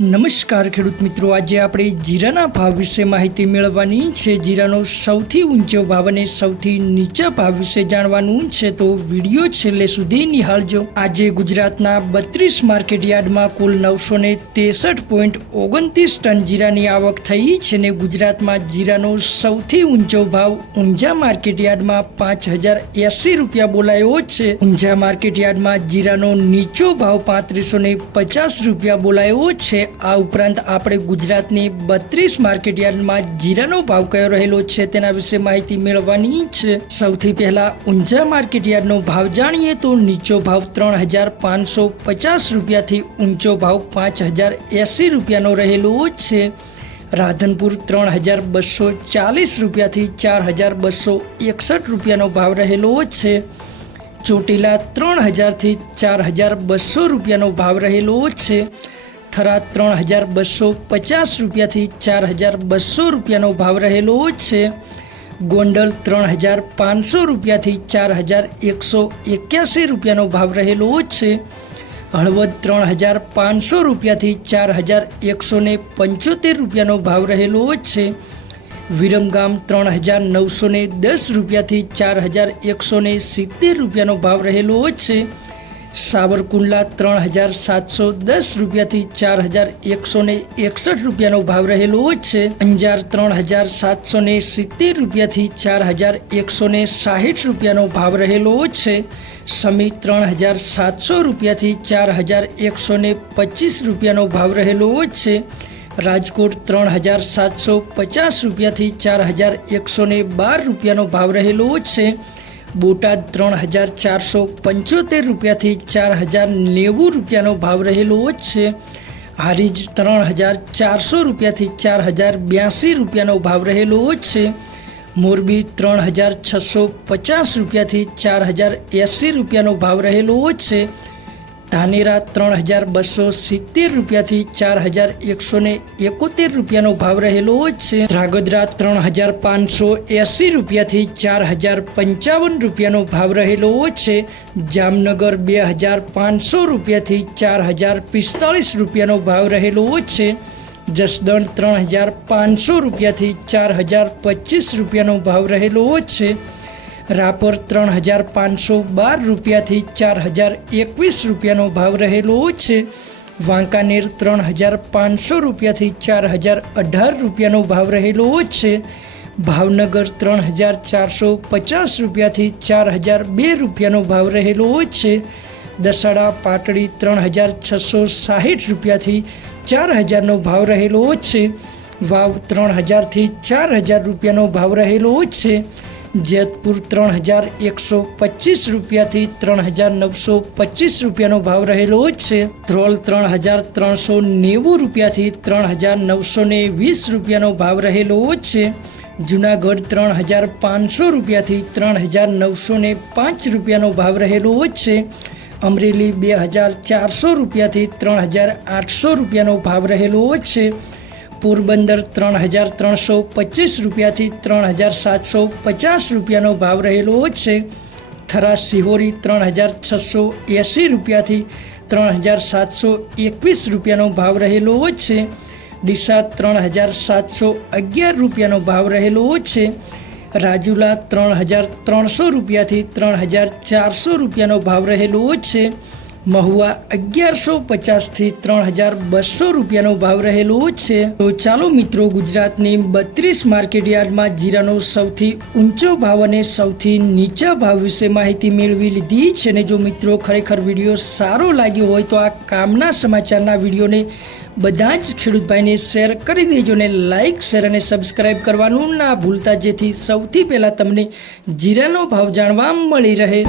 નમસ્કાર ખેડૂત મિત્રો. આજે આપણે જીરાના ભાવ વિશે માહિતી મેળવવાની છે. જીરાનો સૌથી ઊંચો ભાવ અને સૌથી નીચા ભાવ વિશે જાણવાનું છે. તો વીડિયો છેલ્લે સુધી નિહાળજો. આજે ગુજરાતના બત્રીસ માર્કેટ યાર્ડમાં કુલ નવસો ને ત્રેસઠ પોઈન્ટ ઓગણત્રીસ ટન જીરાની આવક થઈ છે ને ગુજરાતમાં જીરાનો સૌથી ઊંચો ભાવ ઊંઝા માર્કેટ યાર્ડમાં પાંચ હજાર એંસી રૂપિયા બોલાયો છે. ઊંઝા માર્કેટ યાર્ડમાં જીરાનો નીચો ભાવ પાંત્રીસો ને પચાસ રૂપિયા બોલાયો છે. આ ઉપરાંત આપણે ગુજરાતની બત્રીસ માર્કેટ યાર્ડમાં જીરાનો ભાવ કયો રહેલો છે તેના વિશે માહિતી મેળવવાની છે. સૌથી પહેલા ઊંઝા માર્કેટ યાર્ડનો ભાવ જાણીએ તો નીચો ભાવ ત્રણ હજાર પાંચસો પચાસ રૂપિયાથી ઊંચો ભાવ પાંચ હજાર એંસી રૂપિયાનો રહેલો છે. રાધનપુર ત્રણ હજાર બસો ચાલીસ રૂપિયાથી ચાર હજાર બસો એકસઠ રૂપિયાનો ભાવ રહેલો છે. ચોટીલા ત્રણ હજારથી ચાર હજાર બસો રૂપિયાનો ભાવ રહેલો છે. થરા ત્રણ હજાર બસો પચાસ રૂપિયાથી ચાર હજાર બસો રૂપિયાનો ભાવ રહેલો છે. ગોંડલ ત્રણ હજાર પાંચસો રૂપિયાથી ચાર હજાર એકસો એક્યાસી રૂપિયાનો ભાવ રહેલો છે. હળવદ ત્રણ હજાર પાંચસો રૂપિયાથી ચાર હજાર એકસો ને પંચોતેર રૂપિયાનો ભાવ રહેલો છે. વિરમગામ ત્રણ હજાર નવસો દસ રૂપિયાથી ચાર હજાર એકસો સિત્તેર રૂપિયાનો ભાવ રહેલો છે. સાવરકુંડલા ત્રણ હજાર સાતસો દસ રૂપિયાથી ચાર હજાર એકસો ને એકસઠ રૂપિયાનો ભાવ રહેલો છે. અંજાર ત્રણ હજાર સાતસો ને સિત્તેર રૂપિયાથી ચાર હજાર એકસો ને સાહીઠ રૂપિયાનો ભાવ રહેલો છે. સમી ત્રણ હજાર સાતસો રૂપિયાથી ચાર હજાર એકસો ને પચીસ રૂપિયાનો ભાવ રહેલો છે. રાજકોટ ત્રણ હજાર સાતસો પચાસ રૂપિયાથી ચાર હજાર એકસો બાર રૂપિયાનો ભાવ રહેલો છે. બોટાદ ત્રણ હજાર ચારસો પંચોતેર રૂપિયાથી ચાર હજાર નેવું રૂપિયાનો ભાવ રહેલો છે. હારીજ ત્રણ હજાર ચારસો રૂપિયાથી ચાર હજાર બ્યાસી રૂપિયાનો ભાવ રહેલો છે. મોરબી ત્રણ હજાર છસો પચાસ રૂપિયાથી ચાર હજાર એંસી રૂપિયાનો ભાવ રહેલો છે. ધાનેરા ત્રણ હજાર બસો સિત્તેર રૂપિયાથી ચાર હજાર એકસો ને એકોતેર રૂપિયાનો ભાવ રહેલો છે. ધ્રાગધ્રા ત્રણ હજાર પાંચસો એંસી રૂપિયાથી ચાર હજાર પંચાવન રૂપિયાનો ભાવ રહેલો છે. જામનગર બે હજાર પાંચસો રૂપિયાથી ચાર હજાર પિસ્તાળીસ રૂપિયાનો ભાવ રહેલો છે. જસદણ ત્રણ હજાર પાંચસો રૂપિયાથી ચાર હજાર પચીસ રૂપિયાનો ભાવ રહેલો છે. રાપર ત્રણ હજાર પાંચસો બાર રૂપિયાથી ચાર હજાર એકવીસ રૂપિયાનો ભાવ રહેલો છે. વાંકાનેર ત્રણ હજાર પાંચસો રૂપિયાથી ચાર હજાર અઢાર રૂપિયાનો ભાવ રહેલો છે. ભાવનગર ત્રણ હજાર ચારસો પચાસ રૂપિયાથી ચાર હજાર બે રૂપિયાનો ભાવ રહેલો છે. દસાડા પાટડી ત્રણ હજાર છસો સાહીઠ રૂપિયાથી ચાર હજારનો ભાવ રહેલો છે. વાવ ત્રણ હજારથી ચાર હજાર રૂપિયાનો ભાવ રહેલો છે. જેતપુર ત્રણ હજાર એકસો પચીસ રૂપિયાથી ત્રણ હજાર નવસો પચીસ રૂપિયાનો ભાવ રહેલો છે. ધ્રોલ ત્રણ હજાર ત્રણસો નેવું રૂપિયાથી ત્રણ હજાર નવસો ને વીસ રૂપિયાનો ભાવ રહેલો છે. જુનાગઢ ત્રણ હજાર પાંચસો રૂપિયાથી ત્રણ હજાર નવસો ને પાંચ રૂપિયાનો ભાવ રહેલો છે. અમરેલી બે હજાર ચારસો રૂપિયાથી ત્રણ હજાર આઠસો રૂપિયાનો ભાવ રહેલો છે. પોરબંદર ત્રણ હજાર ત્રણસો પચીસ રૂપિયાથી ત્રણ હજાર સાતસો પચાસ રૂપિયાનો ભાવ રહેલો છે. થરા સિહોરી ત્રણ હજાર છસો એંસી રૂપિયાથી ત્રણ હજાર સાતસો એકવીસ રૂપિયાનો ભાવ રહેલો છે. ડીસા ત્રણ હજાર સાતસો અગિયાર રૂપિયાનો ભાવ રહેલો છે. રાજુલા ત્રણ હજાર ત્રણસો રૂપિયાથી ત્રણ હજાર ચારસો રૂપિયાનો ભાવ રહેલો છે. મહુવા અગિયારસો પચાસથી ત્રણ હજાર બસો રૂપિયાનો ભાવ રહેલો છે. તો ચાલો મિત્રો, ગુજરાતની બત્રીસ માર્કેટ યાર્ડમાં જીરાનો સૌથી ઊંચો ભાવ અને સૌથી નીચા ભાવ વિશે માહિતી મેળવી લીધી છે અને જો મિત્રો ખરેખર વીડિયો સારો લાગ્યો હોય તો આ કામના સમાચારના વિડીયોને બધા જ ખેડૂતભાઈને શેર કરી દેજો ને લાઇક શેર અને સબસ્ક્રાઇબ કરવાનું ના ભૂલતા, જેથી સૌથી પહેલાં તમને જીરાનો ભાવ જાણવા મળી રહે.